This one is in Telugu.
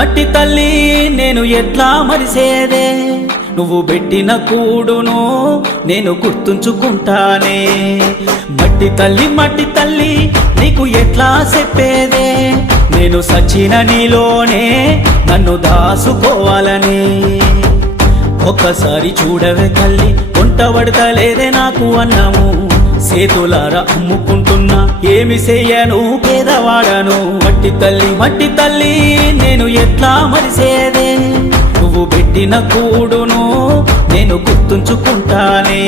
మట్టి తల్లి నేను ఎట్లా మరిసేదే, నువ్వు పెట్టిన కూడును నేను గుర్తుంచుకుంటానే. మట్టి తల్లి నీకు ఎట్లా చెప్పేదే, నేను సచిన నీలోనే నన్ను దాసుకోవాలని. ఒక్కసారి చూడవే తల్లి, వంట పడతలేదే నాకు అన్నము, సేతులారా అమ్ముకుంటున్నా ఏమి చెయ్యను పేదవాడను. మట్టి తల్లి నేను ఎట్లా మరిసేదే, నువ్వు పెట్టిన కూడును నేను గుర్తుంచుకుంటానే.